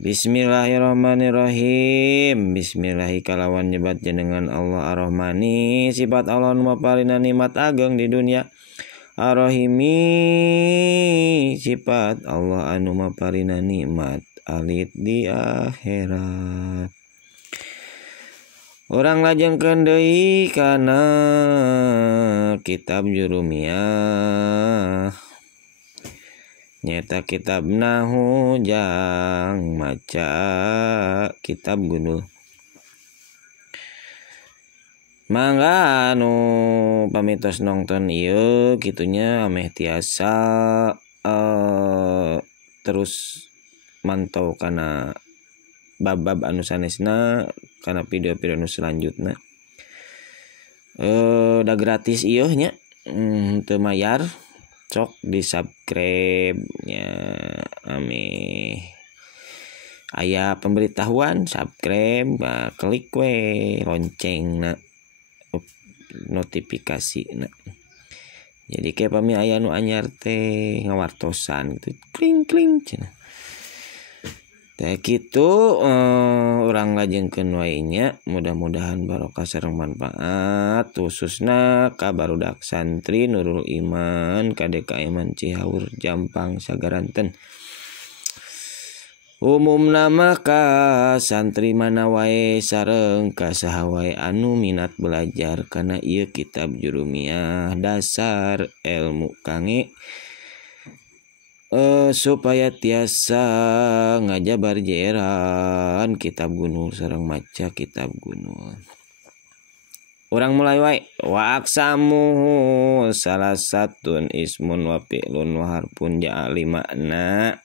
Bismillahirrahmanirrahim. Bismillahi kalawan nyebat jenengan Allah Ar-Rahmani, sifat Allah nu maparina nikmat ageng di dunia. Ar-Rahimi, sifat Allah anu maparina nikmat alit di akhirat. Orang lajengkeun deui kana kitab Jurumiyah, nyata kitab nahu jang maca kitab gunul. Mangga anu pamitos nongton ieu kitunya ameh tiasa terus mantau kana bab-bab anu sanesna kana video-video anu selanjutna. Da gratis ieu nya, teu mayar. Sok di subscribe nya, ame aya pemberitahuan subscribe, klik we lonceng na notifikasi na. Jadi kayak pami aya nu anyar teh ngawartosan gitu, kling kling cenah. Teh kitu urang lajengkeun wae nya, mudah-mudahan barokah sareng manfaat khususna ka barudak santri Nurul Iman KDKM Cihaur Jampang Sagaranten. Umumna mah ka santri mana wae sareng ka saha wae anu minat belajar kana ieu kitab Jurumiyah dasar ilmu kange, supaya tiasa ngajabar jeeran kitab gunul sareng maca kitab gunul. Urang mulai wae. Wa aksamu salah satun ismun wa fi'lun wa harfun ja'ali makna.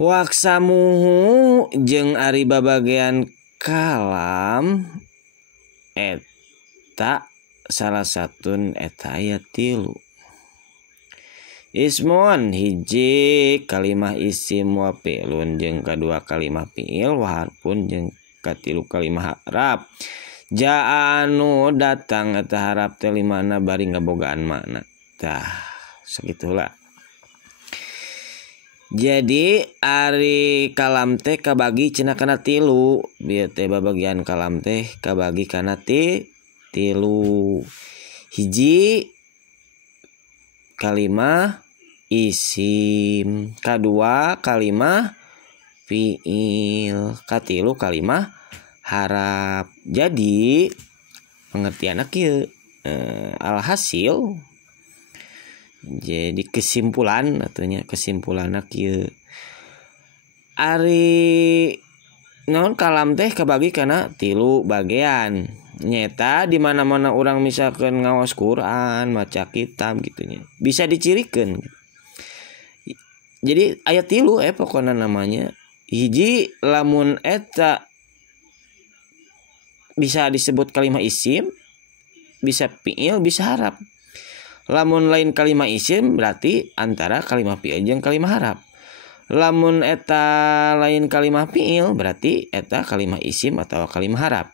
Wa aksamu jeung ari babagean kalam eta salah satun eta aya 3. Ismun hiji kalimah isim wa fi'lun jeung kadua kalimah fi'il wa harfun jeung katilu kalimah harap. Ja'anu datang eta harap teh limana bari ngabogaan makna. Tah, sakitulah. Jadi ari kalam teh kabagi cenah kana 3. Bieu teh babagian kalam teh kabagi kana 3. Hiji kalimah isim, kadua kalimah fiil, katilu kalimah harap. Jadi pengertianna kieu, alhasil jadi kesimpulan atunya kesimpulanna kieu. Ari naon kalam teh kabagi kana 3 bagean. Nyeta di mana-mana orang misalkan ngawas Quran, maca kitab gitunya, bisa dicirikeun. Jadi ayat 3 pokona namanya. Hiji lamun eta bisa disebut kalimah isim, bisa fiil, bisa harap. Lamun lain kalimah isim berarti antara kalimah fiil jeung kalimah harap. Lamun eta lain kalimah fiil berarti eta kalimah isim atau kalimah harap.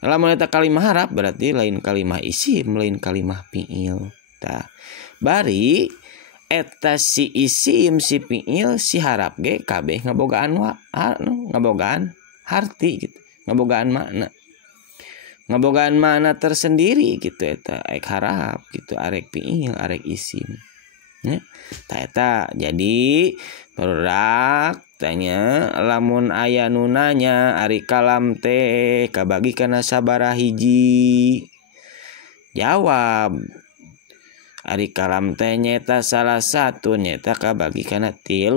Lamun eta kalimah harap berarti lain kalimah isim, lain kalimah fiil. Tah, bari eta si isim, si fiil, si harap ge kabeh ngabogaan ngabogaan harti gitu, ngabogaan makna. Ngabogaan makna tersendiri gitu eta, arek harap gitu, arek fiil, arek isim. Nya, tah eta jadi barudak tanya lamun aya nu nanya ari kalam teh kabagi kana sabaraha hiji. Jawab, ari kalam teh nyeta salah satu nyeta kabagi kana 3.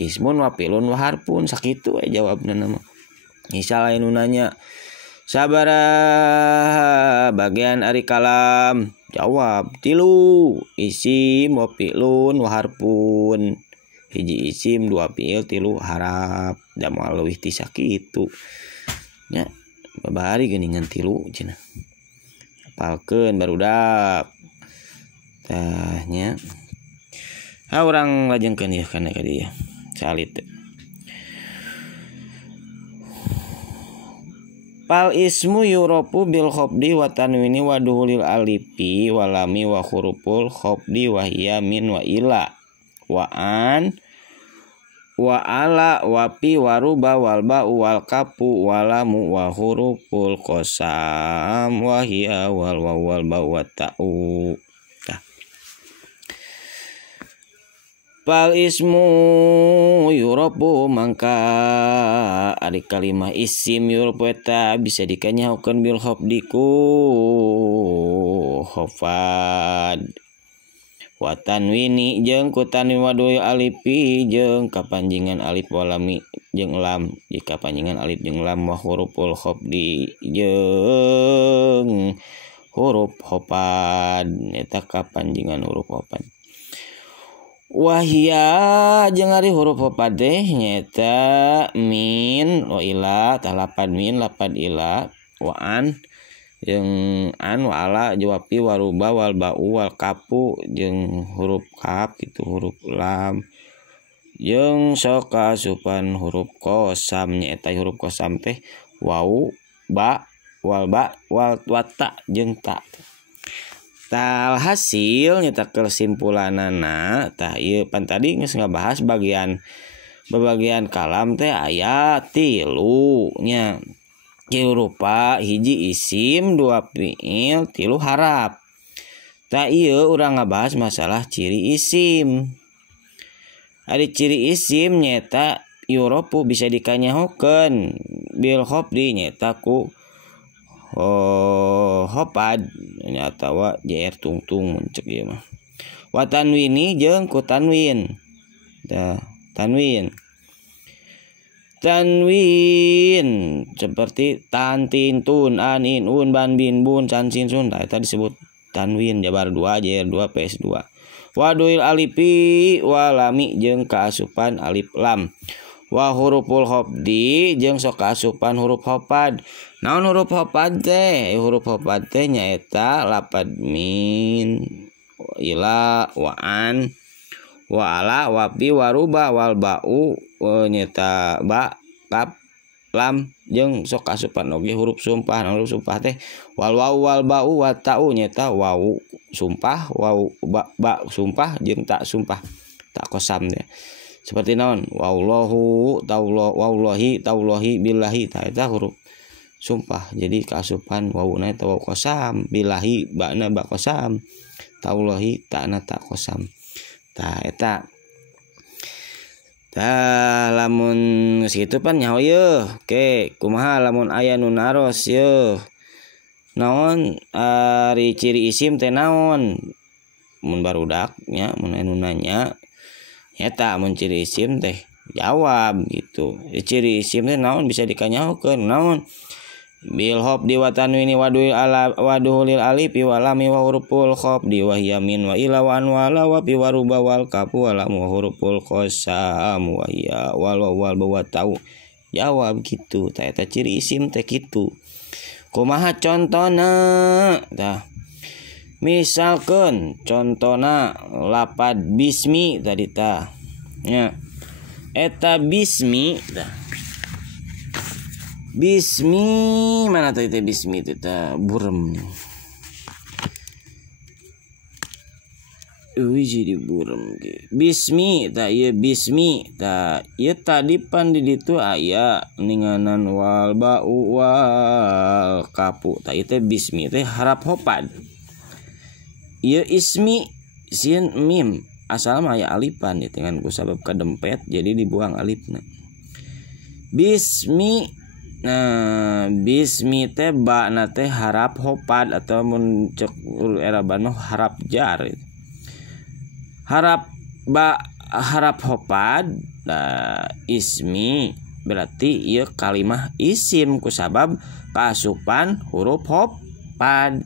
Ismun wa fi'lun wa harfun, sakitu we jawabna nama. Misal aya nu nanya sabaraha bagian ari kalam, jawab 3. Isim wa fi'lun wa harfun. Hiji isim, 2 fi'il, 3 harap. Da moal leuwih ti sakitu. Nya, babari geuningan 3 cenah. Hafalkeun barudak. Tah nya. Urang lajengkeun ieu kana ka dieu. Salit teh. Pal ismu yurofu bil khofdi wa tanwini wa duhulil alifi wa lami wa huruful khofdi wa hiya min wa ila wa an wa ala wa pi wa ruba wal ba'u wal kapu walamu wa huruful qasam wa hiya wal waw wal ba'u wa ta'u. Pal ismu yuropu mangka ari kalimah isim yuropu eta bisa dikanyahukeun bil hofdiku hofad wa tanwini jeung ku tanwin wadul alifi jeung kapanjingan alif walami jeung lam di kapanjingan alif jeung lam wa huruful khafdi jeung huruf hofad eta kapanjingan huruf hofad. Wahia jeung ari huruf hofad teh nyaeta min wa ila tah lapad min lapad ila wa an jeung an wa ala jawapi waruba wal ba'u wal kapu jeung huruf kaf gitu huruf lam jeung sok kasupan huruf qasam nyaeta huruf qasam teh wau ba wal ta jeung ta. Tah hasil nyaeta kesimpulanana tah ieu pan tadi geus ngabahas bagian kalam teh aya 3 nya. Kieu rupa hiji isim 2 fiil 3 harap. Tah ieu urang ngabahas masalah ciri isim. Ari ciri isim nyaeta yuropu bisa dikanyahokeun bil khafdi nyaeta ku hofad nyaeta wa jr tungtung mun ceuk ieu mah. Wa tanwini jeung ku tanwin. Tah tanwin seperti tan tin tun an in un ban bin bun can sin sun eta disebut tanwin jabar 2 jr 2 ps 2. Waduil alifi walami jeung kaasupan alif lam wa huruful khafdi jeung sok kaasupan huruf hofad. Naon huruf hofad teh? Huruf hofad teh nyaeta lapad min ila wa an wa ala wa pi wa ruba wal ba'u nyaeta ba kaf lam jeung sok asupan oge huruf sumpah. Huruf sumpah teh wal waw wal ba'u wa ta'u nyaeta waw sumpah waw ba sumpah jeung ta sumpah ta qasam teh. Seperti naon wallahu wallahi taullahi billahi tah eta huruf sumpah jadi kaasupan wawuna eta waw qasam billahi ba'na ba qasam taullahi ta'na ta qasam. Tah eta tah lamun sakitu pan nyaho yeuh. Oke kumaha lamun aya nu naros yeuh naon ari ciri isim teh naon mun barudak nya mun anu nanya eta mun ciri isim teh jawab gitu. Ciri isim teh naon bisa dikanyahokeun naon bil khafdi wa tanwini waduhulil alifi wa lam wa huruful khafdi wa hiya min wa ila wa an wa la wa pi wa ruba wal kafu wa lam wa huruful qasam wa hiya wal wal wa ta'u. Jawab gitu. Tah eta ciri isim teh kitu. Kumaha contona? Tah misalkeun contona lapad bismi tadi tah nya eta bismi tah bismi mana tadi teh bismi teh tah burem jadi burem ge bismi tah ieu bismi tah ieu tadi pan di ditu aya ninganan wal ba'u wal kapu tah ieu teh bismi teh harap hofad. Ieu ismi sin mim asal mah aya alifan ya dengan ku sabab kadempet jadi dibuang alifna. Bismi nah bismi teh ba na teh harap hofad atau mun cek eraban mah harap jar. Harap ba harap hofad nah ismi berarti ieu kalimah isim ku sabab kaasupan huruf hofad.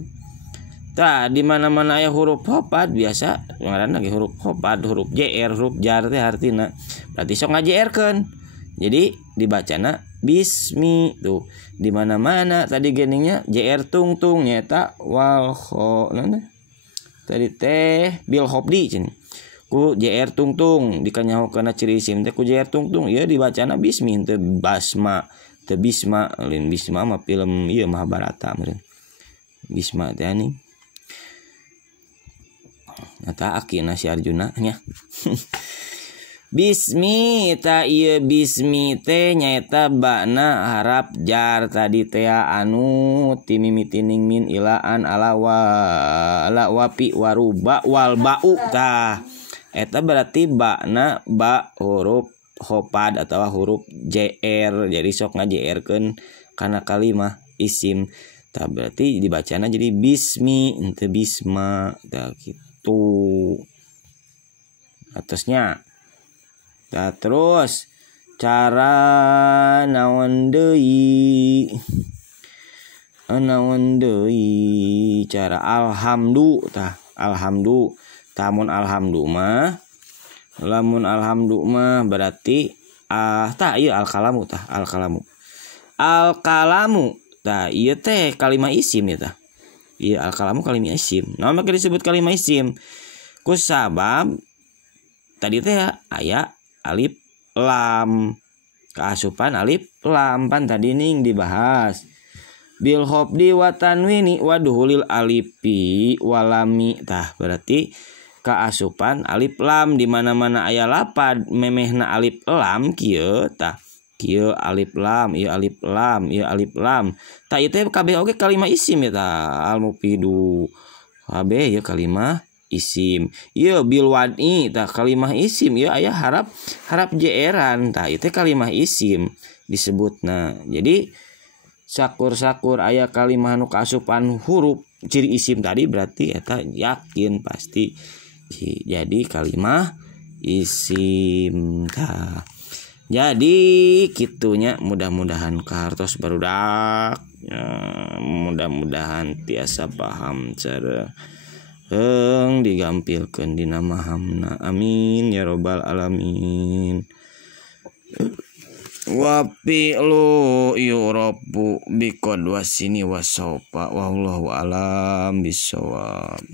Tah di mana-mana aya huruf hofad biasa ngaranna ge huruf hofad huruf jr huruf jar teh artina berarti sok ngajrkeun. Jadi dibacana bismi tuh di mana-mana tadi geningnya jr tungtung nyata wal kho tadi teh bil khafdi cenah ku jr tungtung dikanyahokeun ciri isim teh ku jr tungtung ieu dibacana bismi teu basma teu bisma lain bisma mah film ieu Mahabharata meureun bisma teh ani eta akina si Arjuna nya Bismi ta ieu bismi teh nyaeta bana harap jar tadi teh anu timimitining min ilaan ala wapi waruba wal bau tah eta berarti bana ba huruf hopad atau huruf JR jadi sok ngaJR-keun kana kalimah isim tah berarti dibacana jadi bismi henteu bisma tah kitu atasnya. Nah, terus cara naon deui cara alhamdu tah alhamdu tamun alhamdu mah lamun alhamdu mah berarti tah ieu alkalamu tah alkalamu tah ieu teh kalimah isim ya tah ieu alkalamu kalimah isim naon make disebut kalimah isim ku sabab tadi teh aya alif lam keasupan alif lam pan tadi ning dibahas bil hobdi wa tanwini wa duhulil alifi walami tah berarti keasupan alif lam di mana-mana aya lapad memehna alif lam kieu tah kieu alif lam ieu alif lam ieu alif lam tah ieu teh kabeh oge kalimah isim ya tah al mufidu kabeh ieu kalimah isim. Ieu bil wadi tah kalimah isim ieu aya harap JR-an tah itu kalimah isim disebutna. Jadi sakur-sakur aya kalimah nu kaasupan huruf ciri isim tadi berarti eta yakin pasti jadi kalimah isim tah. Jadi kitunya mudah-mudahan kahartos barudak mudah-mudahan tiasa paham cara digampilkeun dina mahamna amin ya robbal alamin. Wapi'lu yurabu biqad wasini wasaufa wallahu alam bisawab.